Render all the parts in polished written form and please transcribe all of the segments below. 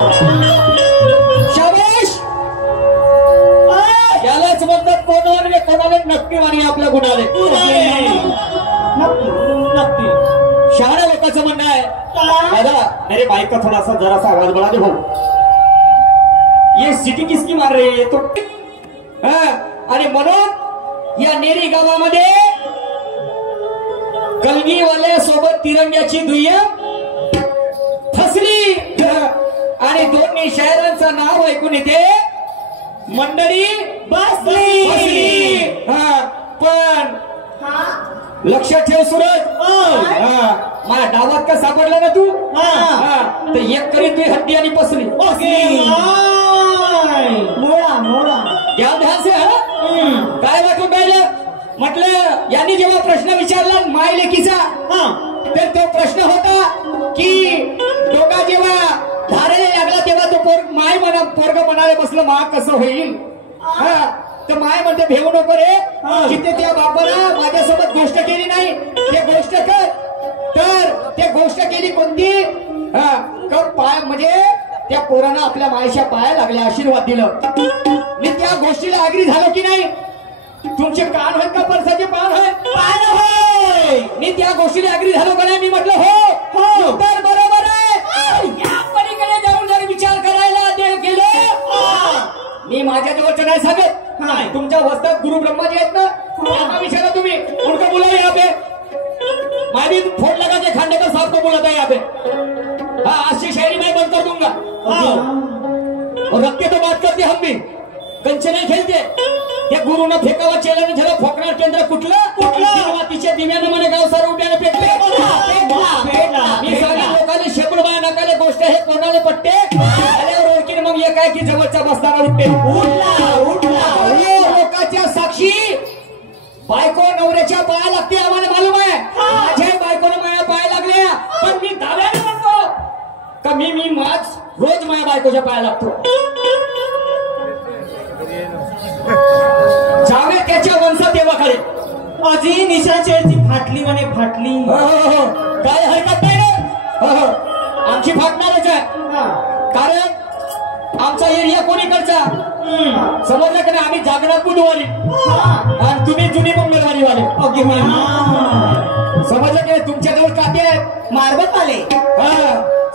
शाबाश, यालाच म्हणतात कोणाला कोणाला नक्की वाणी आपल्या गुणाले. नक्की शहाण्या लोकांचं म्हणणं आहे दादा अरे बाइक का थोड़ा सा जरा सा आवाज बढ़ा दे भाऊ, ये सिटी किसकी मार रही है तो. आणि म्हणून या नेरी गावामध्ये कलगीवाल्या सोबत तिरंग्याची दुय्यम फसली आणि दोन्ही शहरांचं नाव ऐकून येते मंडळी बसली. पण लक्षात ठेव सूरज, माझ्या डावात का सापडला ना तू तर एक करी तुझी हड्डी आणि पसली. मोडा मोडा घ्या ध्यान से. काय वाटून राहिलं म्हटलं यांनी जेव्हा प्रश्न विचारला माय लेकीचा तर तो प्रश्न होता की डोका जेव्हा धारायला लागला तेव्हा तो माय म्हणा पोरग म्हणाले बसलं मा कसं होईल. तर माय म्हणते भेऊ नको रे, जिथे त्या बापाला माझ्यासोबत गोष्ट केली नाही ते गोष्ट कर. तर ते गोष्ट केली कोणती पाय म्हणजे त्या पोरानं आपल्या मायेच्या पाया लागल्या आशीर्वाद दिलं. मी त्या गोष्टीला आग्री झालो की नाही. तुमचे कान आहेत का परसाचे पान आहेत. मी त्या गोष्टीला आग्री झालो का नाही. मी म्हटलं हो तर बरोबर आहे. या पलीकडे जाऊन जर विचार करायला ते गेले मी माझ्या जवळचं नाही सांगत. तुमच्या वस्तात गुरु ब्रह्माजी आहेत ना त्यांना विचारा तुम्ही उनको बुला यहाँ पे. मैं भी फोन लगा के खांडेकर साहब को बुलाता है यहाँ पे. अच्छी शायरी मैं बंद कर दूंगा. और रख के तो बात करते हम भी कंचे नहीं खेळते. त्या गुरुनं फेकावा चेलाने झाला फोकणार केंद्र कुठलं मातीच्या दिव्यानं म्हणे गाव सारं उड्याने पेटले. मी सांगेन लोकांनी शेपूट बाया नकाले गोष्ट हे कोणाला पट्टे आल्यावर ओळखीन मग हे काय की जवळच्या बसताना उठते. लोकांच्या साक्षी बायको नवऱ्याच्या पाया लागते आम्हाला मालूम आहे. माझ्या बायकोनं माझ्या पाया लागल्या पण मी दाव्याने म्हणतो का मी रोज माझ्या बायकोच्या पाया लागतो. जावे त्याच्या वंशात देवाकडे अजी निशाचेची फाटली म्हणे फाटली. काय हरकत नाही रे, आमची फाटणारच आहे. कारण आमचा एरिया कोणीकडचा समजलं की नाही. आम्ही जागरण बुधवारी आणि तुम्ही जुनी मंगळवारी वाले. समजलं की नाही. तुमच्याजवळ काते आहेत मारबत आले.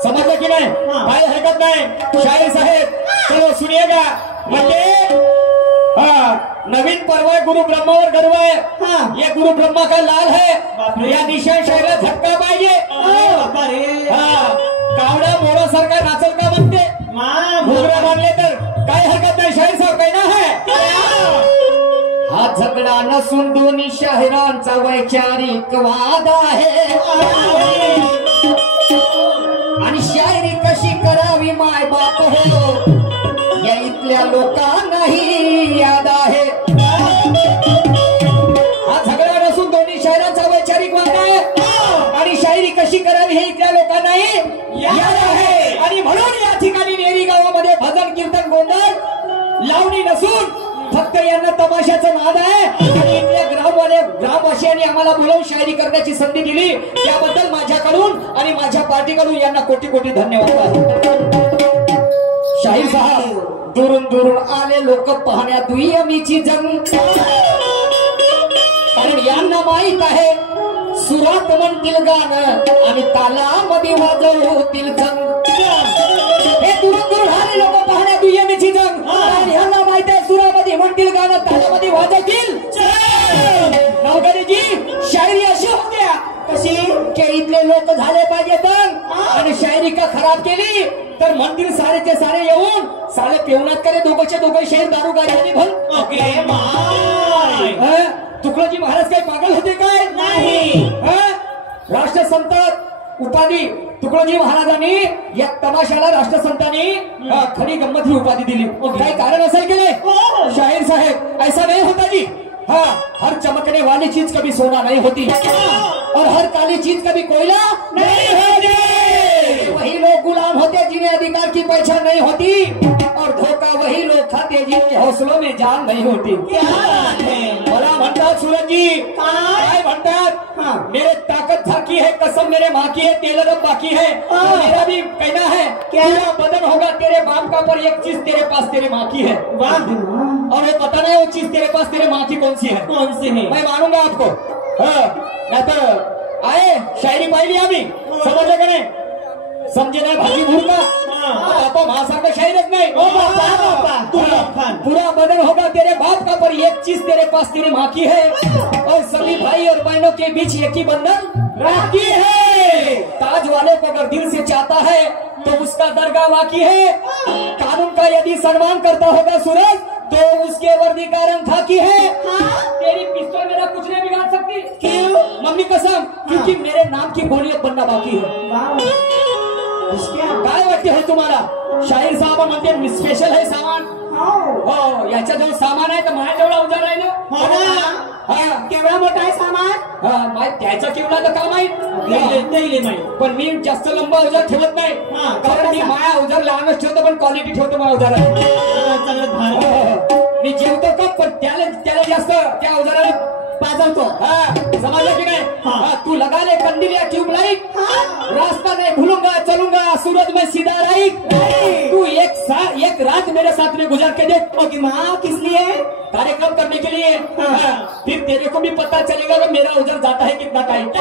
समजलं की नाही. काय हरकत नाही. शाहीर साहेब चलो सुनिएगा. म्हणजे नवीन पर्व है, गुरु ब्रह्मा और गर्व है. ये गुरु ब्रह्मा का लाल है. या निशान शाहीला झटका पाहिजे. कावडा मोरा सारखा नाचल का म्हणते घोगरा मानले तर काय हरकत नाही. शाहीर साहेब काय ना है. हा झगडा नसून दोन्ही शाहिरांचा वैचारिक वाद आहे. आणि शायरी कशी करावी माय बाप हो या इथल्या लोकांनाही याद आहे. हा झगडा नसून दोन्ही शायरांचा वैचारिक वाद आहे आणि शायरी कशी करावी हे इथल्या लोकांनाही याद आहे. आणि म्हणून या ठिकाणी नेरी गावामध्ये भजन कीर्तन गोंधळ लावणी नसून फक्त यांना तमाशाचं नाद आहे. आणि इथल्या ग्रामवासियांनी आम्हाला बोलावून शायरी करण्याची संधी दिली त्याबद्दल माझ्याकडून आणि माझ्या पार्टीकडून यांना कोटी कोटी धन्यवाद. शाहीर साहेब दुरून दुरून आले लोक पाहण्या दुय्यमीची जंग. कारण यांना माहित आहे सुरात म्हणतील गाणं आणि तालामध्ये वाजवतील जंग. हे दुरून दुरून आले लोक पाहण्या दुय्यमीची जंग. आणि यांना माहित आहे सुरामध्ये म्हणतील गाणं तालामध्ये वाजवतील. नवगरीजी शायरी अशी होत्या कशी की इथले लोक झाले पाहिजे तर आणि शायरी का खराब केली तर म्हणतील सारेचे सारे येऊन साले पेवण्यात करे दोघंचे दोघं शाहीर दारू गाडी भल. तुकडोजी महाराज काही पागल होते काय नाही. राष्ट्रसंत उपाधी तुकडोजी महाराजांनी या तमाशाला राष्ट्रसंतांनी खरी गंमत ही उपाधी दिली. काही कारण असेल की नाही. शाहीर साहेब ऐसा नहीं होता जी. हर चमकने वाली चीज कभी सोना नहीं होती और हर काली चीज कभी कोयला नहीं होती. वही लोग गुलाम होते जिन्हें अधिकार की पहचान नहीं होती और धोखा वही लोग खाते जिनके हौसलों में जान नहीं होती. क्या म्हणतात सूरजजी काय? काय म्हणतात हाँ। मेरे ताकत झाकी है कसम मेरे माँ की है तेरा रब बाकी है हाँ। मेरा भी कहना है क्या? पूरा बदन होगा तेरे बाप का पर एक चीज तेरे पास तेरे माँ की है वाह और ये पता नहीं वो चीज तेरे पास तेरे माँ की कौन सी है कौन से है मैं मानूंगा आपको तर आहे शायरी पाहिली आम्ही समजलं का नाही समजे नाही भाजी भूरका बापा महासारखं शायरच नाही ओ बापा बापा तुला खान पूरा बदन होगा तेरे बाप का पर एक चीज तेरे पास तेरे माँ की है और सभी भाई और बहनों के बीच एक ही बंधन राखी है ताज वाले को अगर दिल से चाहता है तो उसका दरगाह बाकी है कानून का यदि सम्मान करता होगा सूरज तो उसके वर्दी का रंग खाकी है तेरी पिस्तौल मेरा कुछ नहीं बिगाड़ सकती क्यों मम्मी कसम क्योंकि मेरे नाम की बोलियत बनना बाकी है काय वाटते है तुम्हाला शाहीर साहेब म्हणते स्पेशल है सामान हो याच्याजवळ सामान आहे तर माझ्याजवळ अवजार आहे ना केवढा मोठा आहे सामान त्याचा केवढा तर काम आहे पण मी जास्त लंबा अवजार ठेवत नाही कारण मी माझ्या अवजार लहानच ठेवतो पण क्वालिटी ठेवतो माझ्या अवजारात मी जेवतो कम पण त्याला जास्त त्या अवजाराला पाजवतो समजलं की नाही तू लगा ले कंदील या ट्यूबलाइट रास्ता नहीं भूलूंगा चलूंगा सूरज में सीधा राइट तू एक रात मेरे साथ में गुजार के देख कि माँ किस लिए कार्यक्रम करने के लिए फिर तेरे को भी पता चलेगा कि मेरा उधर जाता है कितना टाइट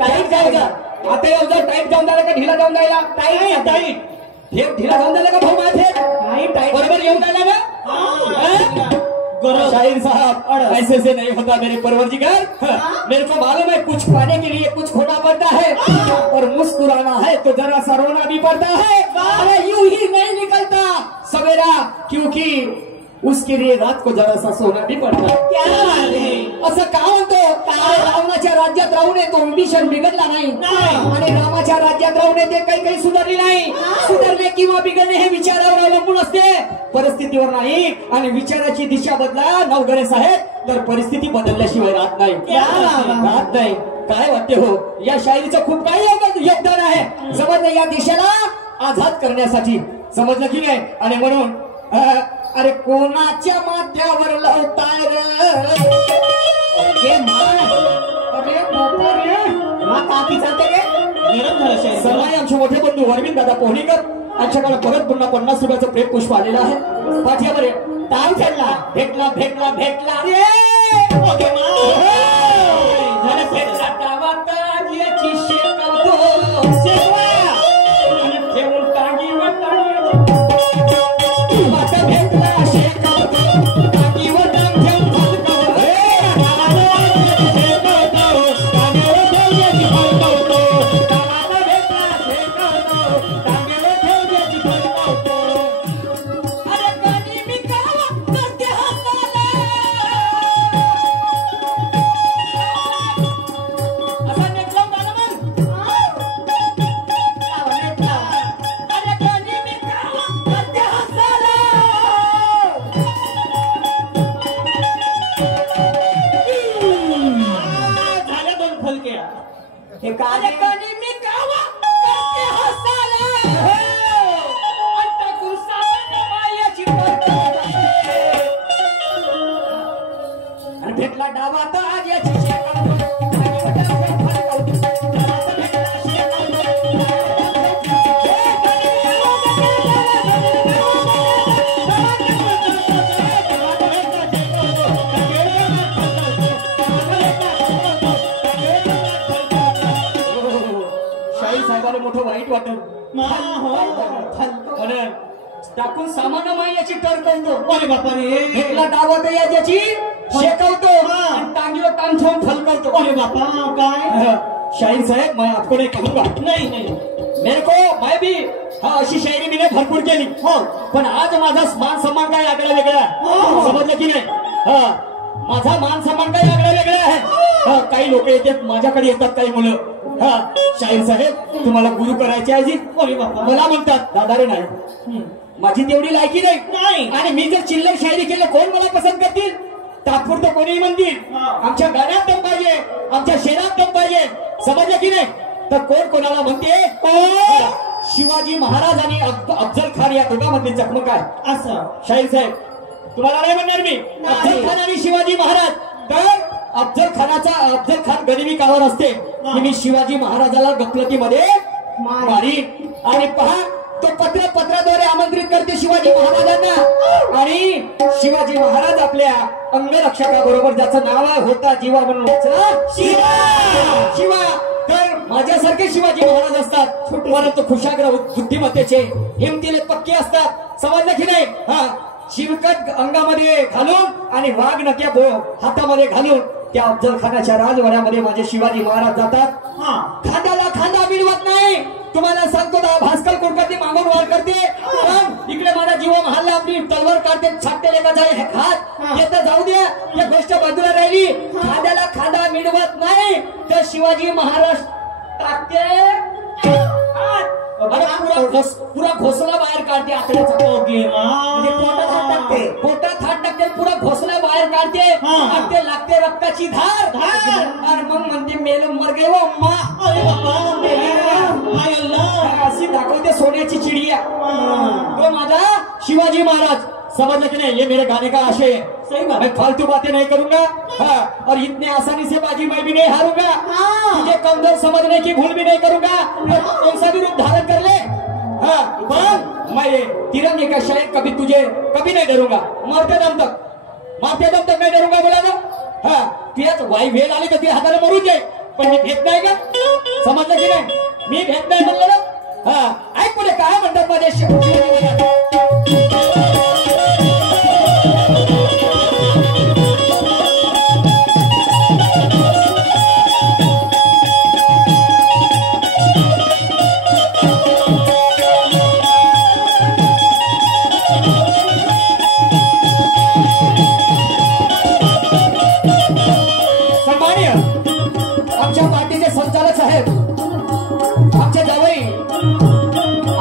टाइट जाएगा आता उधर टाइट जाऊन जायला का ढिला जाऊन जायला टाइट ढिला जाऊन जायला का भाऊ माझे टाइट बरोबर येऊन जायला ना शाहिर साहब ऐसे से नहीं होता मेरे परवरदिगार मेरे को मालूम है कुछ पाने के लिए कुछ खोना पड़ता है और मुस्कुराना है तो जरा सा रोना भी पड़ता है अरे यूं ही नहीं निकलता सवेरा क्योंकि उसके लिए रात को जरा सा सोना भी पड़ता है क्या असं का म्हणतो रावणाच्या राज्यात राहू नये तो मिशन बिघडला नाही आणि रामाच्या राज्यात राहू नये ते काही सुधारले नाही सुधारले किंवा बिघडणे हे विचारावर अवलंबून असते परिस्थितीवर नाही आणि विचाराची दिशा बदला नवघरे साहेब तर परिस्थिती बदलल्याशिवाय राहत नाही काय वाटते हो या शायरीचं खूप काही योगदान आहे समजलं या देशाला आझाद करण्यासाठी समजलं की नाही आणि म्हणून अरे कोणाच्या माथ्यावर लावताय रे सर्वांनी आमचे मोठे बंधू अरविंद दादा पोहणीकर आमच्याकडे परत पुन्हा 50 रुपयाचं प्रेम पुष्प आलेलं आहे पाठीवर टाइम चढला भेटला रे भेटला गावात याची शेकवतो आणि ठेवून टांगीवर भेटला शेकवतो टांगीवर टांग ठेवून भेटला डावा तर आज याची शाहीर साहेबांना मोठं वाईट वाटत टाकून सामान माई याची टरकवतो अरे बापा रे भेटला डावा तर याची शेकवतो टांगीवर टांग ठेवून फलकवतो अरे बापा काय शाहीर साहेब मैं आपको नहीं कहूंगा नहीं मेरे को मैं भी अशी शायरी मी भरपूर केली हो पण आज माझा मान सन्मान काय आगळा वेगळा समजलं की नाही माझा मान सन्मान काय आगळा वेगळा आहे काही लोक येतात माझ्याकडे येतात काही मुलं शाहीर साहेब तुम्हाला गुरु करायचे आहे जी अरे बापा मला म्हणतात दादा रे नाही माझी तेवढी लायकी नाही आणि मी जर चिल्लर शायरी केलं कोण मला पसंत करतील तात्पुरतं कोणीही म्हणतील आमच्या गाण्यात दम पाहिजे आमच्या शेरात दम पाहिजे समजलं की नाही तर कोण कोणाला म्हणते शिवाजी महाराज आणि अफजल खान या दोघांमधली चकमक आहे असं शाहीर साहेब तुम्हाला नाही म्हणणार मी. अफजल खान आणि शिवाजी महाराज. तर अफजल खान गरिबी कावर असते की मी शिवाजी महाराजाला गफलतीमध्ये मारीन. आणि पहा तो पत्राद्वारे आमंत्रित करते शिवाजी महाराजांना. आणि शिवाजी महाराज आपल्या अंगरक्षकाबरोबर ज्याचं नाव होता जीवा म्हणून शिवा. तर माझ्यासारखे शिवाजी महाराज असतात परंतु खुशाग्र बुद्धिमत्तेचे हिमतीले पक्के असतात. समजलं की नाही. हा शिवकट अंगामध्ये घालून आणि वाघ नक्या हातामध्ये घालून त्या अफजल खानाच्या राजवाड्यामध्ये माझे शिवाजी महाराज जातात. खांद्याला खांदा मिळवत नाही. तुम्हाला सांगतो भास्कर कुलकर्णी मागून वार करते पण इकडे माझा जीवा महालला आपली तलवार काढते छाटते लेखा जाय हात येतं जाऊ द्या. या गोष्ट बाजूला राहिली. खांद्याला खांदा मिळवत नाही तर शिवाजी महाराज टाकते पुरा घोसला बाहेर काढते आकड्याचा. म्हणजे पोटात हात टाकते पुरा घोसला बाहेर काढते. ते लागते रक्ताची धार आणि मग म्हणते मेल मर गे वो अम्मा. अशी दाखवते सोन्याची चिडिया. तो माझा शिवाजी महाराज. समझ की नहीं. ये मेरे गाने का आशय है. सही बात. मैं फालतू बातें नहीं करूंगा. हाँ, और इतने आसानी से बाजी मैं भी नहीं हारूंगा. तुझे कमजोर समझने की भूल भी नहीं करूंगा. कौन सा भी रूप धारण कर ले. हाँ, पर मैं तिरंगे का शायर कभी नहीं डरूंगा. मरते दम तक नहीं डरूंगा. बोला ना. हाँ, त्याच वाई वेळ आली तर ती हाताने मरून जाईल पण मी भेट नाही का. समजलं की नाही. मी भेट नाही म्हणलं ना. हा ऐक पुढे काय म्हणतात माझे आमच्या पार्टीचे संचालक साहेब आमच्या जावई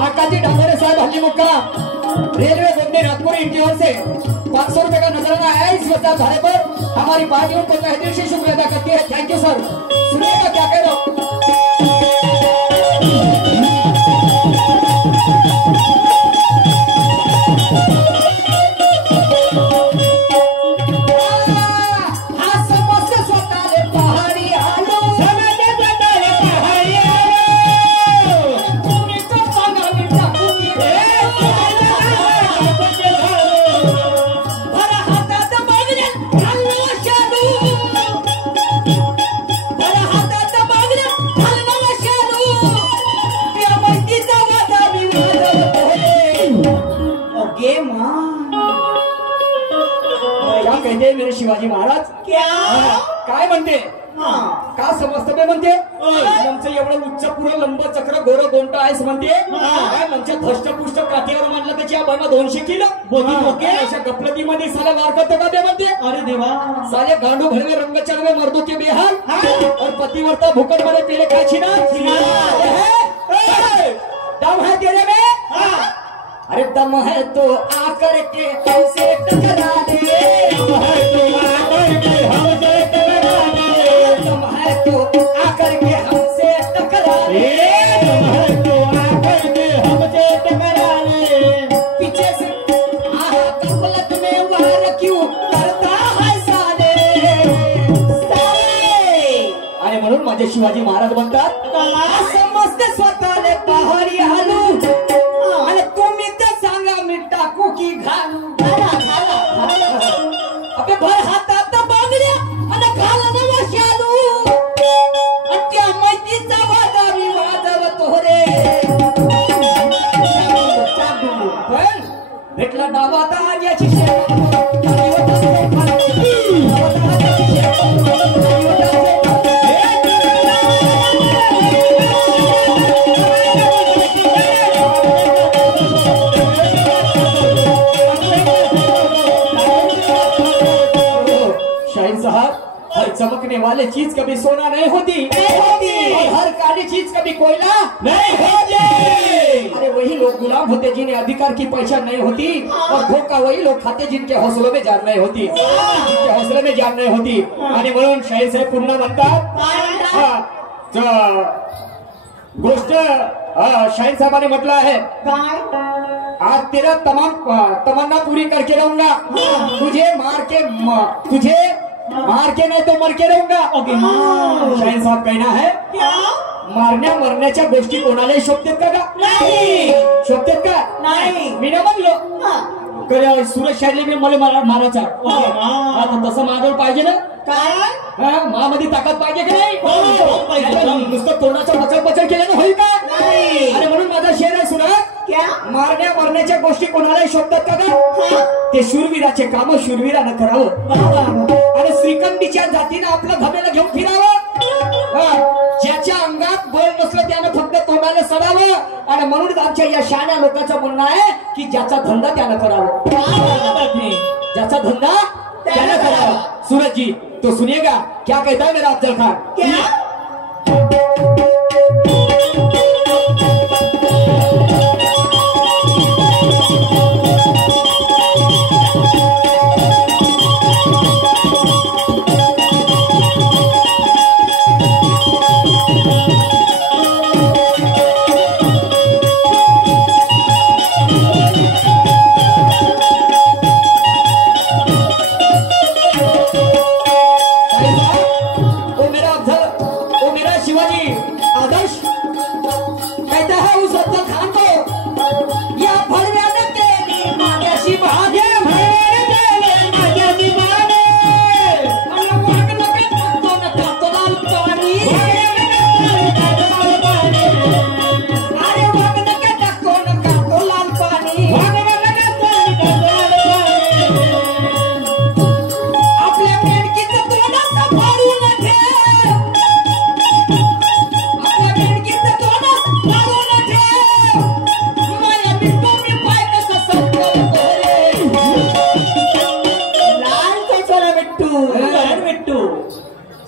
आकाजी डांगरे साहब हल्ली मुक्काम रेलवे बोलने नागपुर इंटीरियर से 500 रुपए का नजराना है इस वजह भाड़े पर हमारी पार्टी उनको तहे दिल से शुक्रिया अदा करती है. Thank you sir. सुनिएगा क्या कह रहा हूं. मेरे शिवाजी महाराज काय म्हणते. का समजत बे म्हणते. आमचं एवढं उच्च पुरं लंब चक्र गोर गोंट आहेस म्हणते. काय म्हणजे धष्टपुष्ट काठीवर मांडलं त्याच्या बाबा 200 किलो अशा गफलतीमध्ये साला वार करतो का ते म्हणते. अरे देवा. साले गांडू भरवे रंग चढवे मर्दो के बेहाल और पतिवर्ता भूकट मध्ये पेले खायची ना. दम है तेरे में. अरे दम है तो आकर के हमसे टकरा दे. दम है तो आकर के हमसे टकरा दे. दम है तो आकर के हमसे टकरा दे. दम है तो आकर के हमसे टकरा दे. पीछे से गफलत में वार क्यों करता है साले. आणि म्हणून माझे शिवाजी महाराज म्हणतात समजते स्वतःले पहाडी हालू आणि तुम्ही ते सांगा मी टाकू की घालू. अबे भर हातात बांगड्या आणि घालणं वशालू आणि त्या मैत्रीचा वादा मी वाजवतो रे. पण भेटला डावा तर याची चमकने वाले चीज कभी सोना नहीं होती और हर काली चीज कभी कोयला नहीं होती. अरे वही लोग गुलाम होते जिन्हें अधिकार की पहचान नहीं होती और धोखा वही लोग खाते जिनके हौसलों में जान नहीं होती. जिनके हौसले में जान नहीं होती. आणि म्हणून शाहीर साहेब पुन्हा म्हणतात गोष्ट शाहीर साहेबांनी म्हटलं आहे, काय आज तेरा तमन्ना पूरी करके रहूंगा, तुझे मार के नहीं तो मर के रहूंगा. ओके. शाहीर साहब कहना है, क्या मारण्या मरण्याच्या गोष्टी कोणालाही शोभतात का? नाही. शोभतात का? नाही. मी ना म्हणलो सुरज शायरी मी मला मारायचा. आता तसं माझ्यावर पाहिजे ना. काय मामध्ये ताकद पाहिजे की नाही? पाहिजे. नुसतं तोंडाचा पचर केल्यानं होईल का? नाही. अरे म्हणून माझा शेर आहे सुना, क्या मारण्या मरण्याच्या गोष्टी कोणालाही शोभतात का ग? ते शूरवीराचे काम शूरवीरानं करावं आणि श्रीखंडीच्या जातीनं आपलं धमेला घेऊन फिरावं. ज्याच्या अंगात बळ नसलं त्यानं फक्त तोंडाला सडावं. आणि म्हणूनच आमच्या या शहाण्या लोकांचं म्हणणं आहे की ज्याचा धंदा त्यानं करावा, ज्याचा धंदा त्यानं करावा. सूरज जी तो सुनिएगा क्या कहता है मेरा अफजल खान. क्या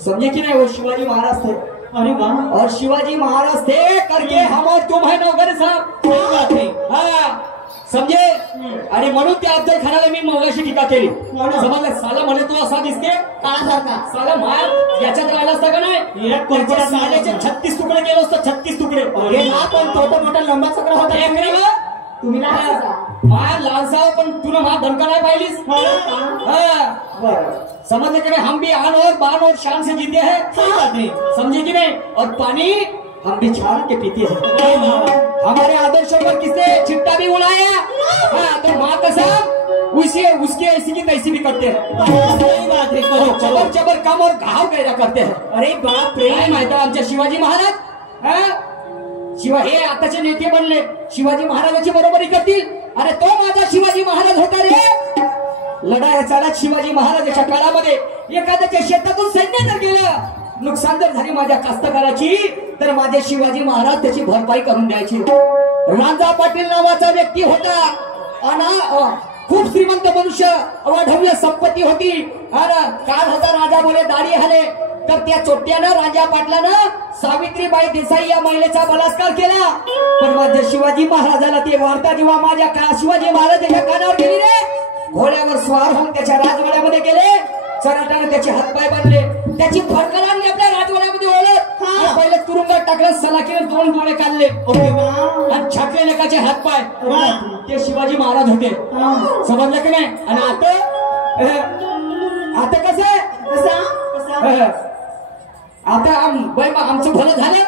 समझे कि नहीं? वो शिवाजी महाराज थे. अरे वाह. और शिवाजी महाराज थे करके हम और तुम है नौकरी साहब. सही बात आहे. समजे. आणि म्हणून त्या अफजल खानाला मी मगाशी टीका केली. समजलं? साला म्हणे तू असा दिसते काळासारखा. साला माया याच्यात राहिला असता का नाही? कोणत्या साल्याचे 36 तुकडे केले असतं. 36 तुकडे. पण छोटा मोठा लंबा चक्र होता. तुम्ही माया लालसाव पण तुला मा धमका नाही पाहिलीस. समझ के हम भी आन और बान और शान से जीते हैं. समझे कि नहीं? और पानी हम भी छान के पीते हैं. हमारे आदर्शों पर किसने चिट्टा भी उड़ाया. तो माँ कसम उसे उसके ऐसी की तैसी भी करते हैं. सही बात है. करो चबर चबर कम और घाव गैरा करते हैं. अरे बाप रे. काय माहिती आमच्या शिवाजी महाराज शिवा हे आताचे नेते बनले. शिवाजी महाराजांची बरोबरी करतील. अरे तो माझा शिवाजी महाराज होता रे. लढाया चालत शिवाजी महाराजांच्या काळामध्ये एखाद्याच्या शेतातून सैन्य जर गेलं, नुकसान जर झाली माझ्या कास्तकाराची, तर माझे शिवाजी महाराज त्याची भरपाई करून द्यायची. राजा पाटील नावाचा व्यक्ती होता. खूप श्रीमंत मनुष्य, अवाढव्य संपत्ती होती. अरे काल होता राजा बोले दाढी हाले, तर त्या चोट्यानं राजा पाटलानं सावित्रीबाई देसाई या महिलेचा बलात्कार केला. पण माझ्या शिवाजी महाराजाला ते वार्ता जेव्हा माझ्या शिवाजी महाराजांच्या कानावर गेली रे, घोड्यावर स्वार होऊन त्याच्या राजवाड्यामध्ये गेले. चराटाने त्याचे हातपाय बांधले, त्याची फडकं लागली आपल्या राजवाड्यामध्ये ओळख. पहिले तुरुंगात टाकलं, सलाखीने 2 डोळे काढले आणि छाटले लेकाचे हातपाय. ते शिवाजी महाराज होते. समजलं की नाही? आणि आता कसं आहे? आता आमचं भलं झालं.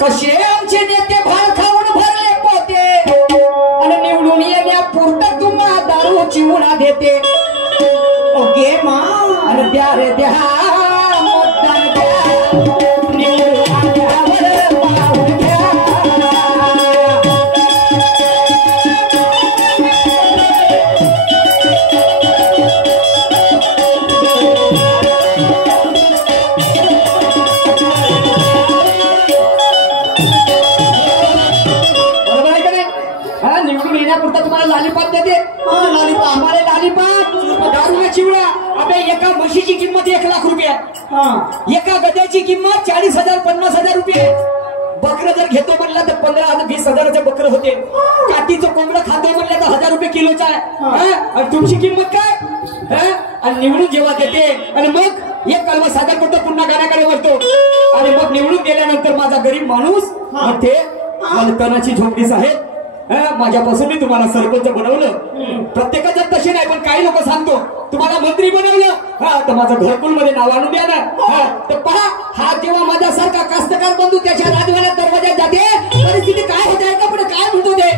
कसे आमचे नेते भार खाऊन भरले पोते आणि निवडून येण्यापुरतं तुम्हाला दारू चिवडा देते. ओके मा. आणि द्या रे द्या मतदान द्या, निवडून आल्यावर पाहून घ्या. निवडून येण्यापुरता तुम्हाला लालीपाप देते. आम्हाला लालीपाप दारूला चिवडा. अबे एका म्हशीची किंमत 1 लाख रुपये, एका गद्याची किंमत 40,000 50,000 रुपये. बकरं जर घेतो म्हणलं तर 15,000-20,000चे बकरं होते. काठीचं कोंबडं खातो म्हणलं तर 1000 रुपये किलोचा आहे. आणि तुमची किंमत काय? आणि निवडून जेव्हा देते आणि मग एक कलम सादर करतो, पुन्हा गाण्याकडे वळतो आणि मग निवडून गेल्यानंतर माझा गरीब माणूस म्हणते मला तनाची झोपडी साहेब, माझ्यापासून मी तुम्हाला सरपंच बनवलं. प्रत्येकाच्या तसे नाही, पण काही लोक सांगतो तुम्हाला मंत्री बनवलं, तर माझं घरकुल मध्ये नाव आणून द्या ना. तर पहा, हा जेव्हा माझ्यासारखा कास्तकार बंधू त्याच्या राजवाड्यात दरवाज्यात जाते, परिस्थिती काय होते का पुढे काय म्हणतो ते.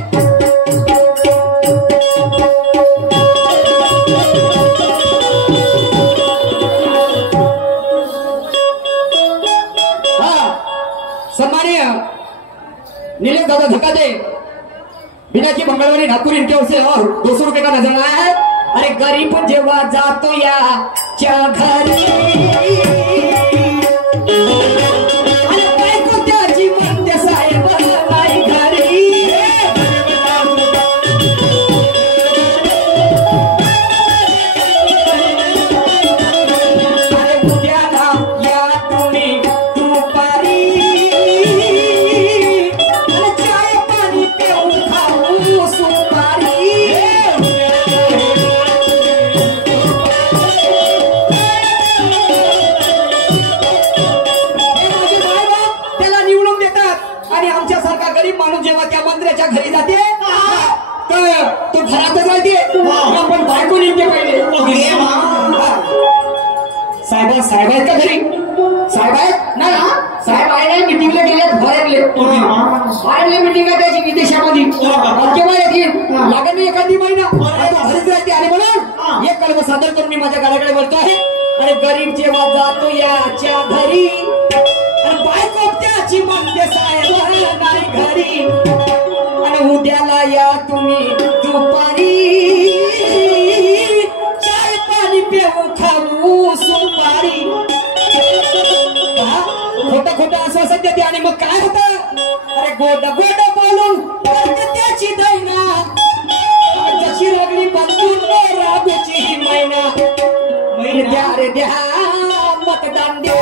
सम्मानीय नीलेश दादा धक्का दे बिना की मंगलवारी नागपुर इनके ओर से और 200 रुपए का नजर आया है. अरे गरीब जेव्हा जातो या च्या घरी, अरे बायको त्याची म्हणते साहेब नाही घरी. अरे उद्याला या तुम्ही दुपारी, चाय पाणी पिऊन खाऊ सुपारी. माणूस जेव्हा त्या मंत्र्याच्या घरी जाते तर तो घरातच राहते, आपण बायको निघते पहिले. साहेब साहेब आहेत का घरी? साहेब आहेत ना? साहेब आहे नाही, मिटिंगला गेलेत बाहेरले मिटिंग आहे त्याची विदेशामध्ये. केव्हा येतील? लागेल मी एखादी महिना घरीच राहते. आणि म्हणून एक कलम सादर करून मी माझ्या घराकडे बोलतो आहे. अरे गरीब जेव्हा जातो याच्या घरी, बायको त्याची म्हणते साहेब नाही घरी. आणि उद्याला या तुम्ही दुपारी, चाय पाणी पिऊ खाऊ सुपारी. खोटं खोटं आश्वासन देते आणि मग काय होतं? अरे गोड गोड बोलून त्याची दैना, जशी लागली बंदून रागूची ही मैना. द्या रे द्या मतदान द्या.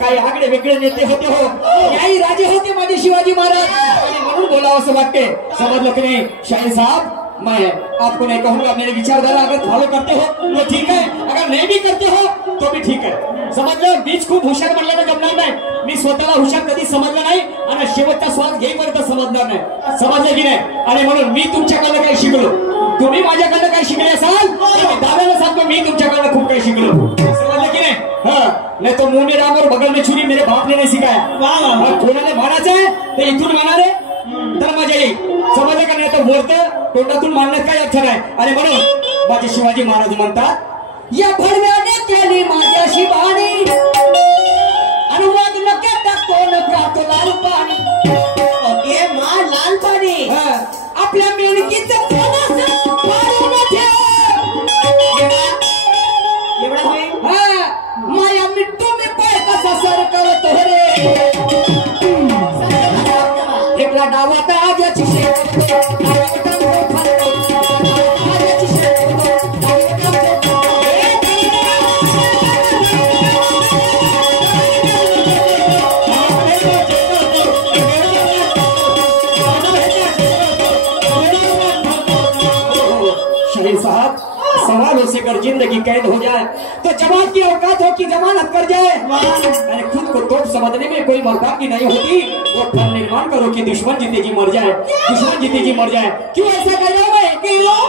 काही आगळे वेगळे नेते होते हो, याही राजे होते माझे शिवाजी महाराज. आणि म्हणून बोलावं असं वाटते. समजलं की नाही शाहीर साहब, मैं आपको नहीं कहूंगा, मेरे विचारधारा अगर फॉलो करते हो तो ठीक है, अगर नहीं भी करते हो तो भी ठीक है. समजलं? बीच खूप हुशार म्हणलं तर जमणार नाही. मी स्वतःला हुशार कधी समजलं नाही आणि शेवटचा स्वाद घेईपर्यंत समजणार नाही. समजलं की नाही? आणि म्हणून मी तुमच्याकडनं काही शिकलो, तुम्ही माझ्याकडनं काही शिकले असाल तर दादाला सांगतो मी तुमच्याकडनं खूप काही शिकलो. समजलं की नाही? नहीं तो मुंह में राम और बगल में छुरी मेरे बाप ने नहीं सिखाया. कोणाला म्हणायचं आहे ते इथून म्हणाले तर मजा येईल. समजलं का? नाही तर बोलतं तोंडातून मांडण्यात काही अर्थ नाही. आणि म्हणून माझे शिवाजी महाराज म्हणतात, या भडव्याने केली माझ्याशी बाणी, अनुवाद नका टाकतो नका तो लाल पाणी. ओके मा लाल पाणी आपल्या मेणकीचं फणस पाडून ठेव. माया मिट्टू में पैर कसा सर करतो रे. एकला डावात आज्याची शेत, साहब सवाल से अगर जिंदगी कैद हो जाए तो जमात की औकात हो कि जमानत कर जाए. अरे खुद को तोप समझने में कोई मर्दानगी नहीं होती. वो फल निर्माण करो कि दुश्मन जीते जी मर जाए, दुश्मन जीते जी मर जाए. क्यों ऐसा कर रहा हूं?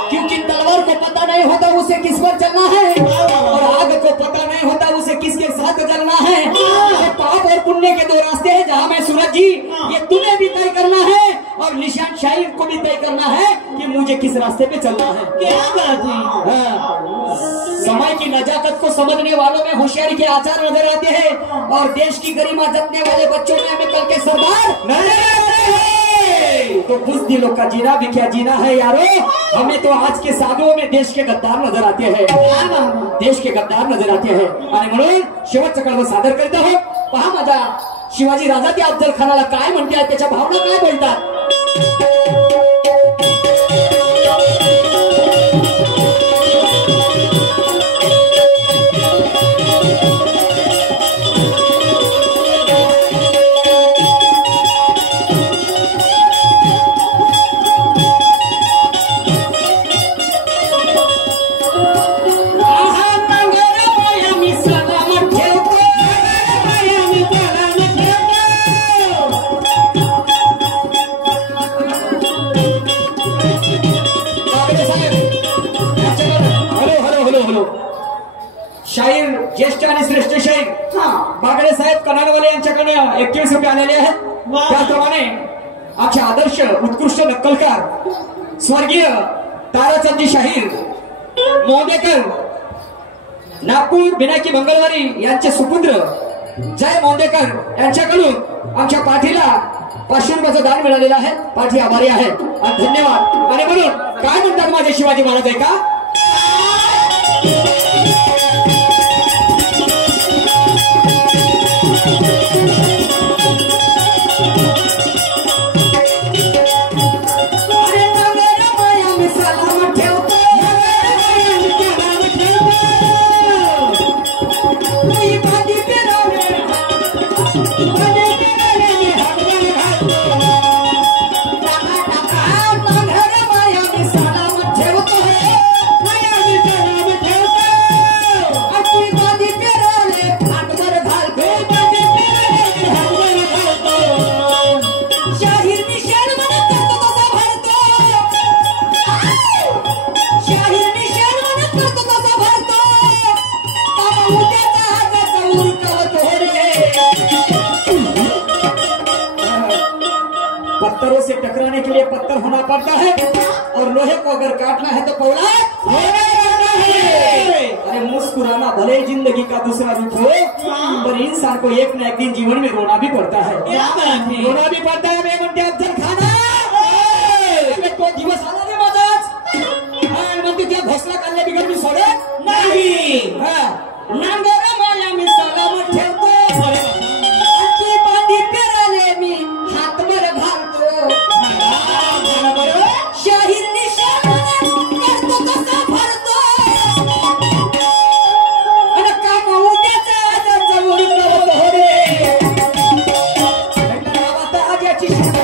क्योंकि तलवार को पता नहीं होता उसे किस पर चलना है, और आग को पता नहीं होता उसे किसके साथ चलना है. पाप और पुण्य के दो रास्ते हैं जहाँ में सूरज जी ये तुम्हें भी तय करना है और निशान शायर को भी तय करना है कि मुझे किस रास्ते पे चलना है. क्या बात है? समय की नजाकत को समझने वालों में होशियारी के आचार नजर आते हैं और देश की गरिमा जपने वाले बच्चों में हमें कल के सरदार नजर आते हैं. तो कुछ दिलों का जीना भी क्या जीना है यारो. हमें तो आज के साधुओं में देश के गद्दार नजर आते हैं, देश के गद्दार नजर आते हैं. आणि म्हणून शेवटचं कळवं सादर करत हो. पहा माझा शिवाजी राजा त्या अफजल खानाला काय म्हणतात, त्याच्या भावना काय बोलतात. आणि श्रेष्ठ शाहीर बागडे साहेब कनाडवाले यांच्याकडे 21 रुपये आलेले आहेत. त्याप्रमाणे आमचे आदर्श उत्कृष्ट नक्कलकार स्वर्गीय ताराचंदी शाहीर मोंदेकर नागपूर बिनाकी मंगळवारी यांचे सुपुत्र जय मोंदेकर यांच्याकडून आमच्या पाठीला 500 रुपयाचं दान मिळालेलं आहे. पाठी आभारी आहे आणि धन्यवाद. आणि म्हणून काय म्हणतात माझे शिवाजी महाराज आहे का? पत्थरों से टकराने के लिए पत्थर होना पड़ता है और लोहे को अगर काटना है तो पौलाद होना पड़ता है. अरे मुस्कुराना भले ही जिंदगी का दूसरा रूप हो, पर इंसान को एक न एक दिन जीवन में रोना भी पड़ता है. रोना भी पड़ता है. मैं म्हणते अफजल खाना तो दिवस आला रे माझाच आणि म्हणते त्या घोसला काढल्या बिगर मी सोडत नाही. नांगरा माया मी सलामत ठेवतो, ती बांधी पेराले मी हातभर घालतो. शाहीर निशाण करतो कसा भरतो आणि काम उद्याचा आजाचा उडीत हो रे. गावात आज्याची शेत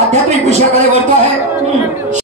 आध्यात्मिक विषयाकडे वळतो आहे.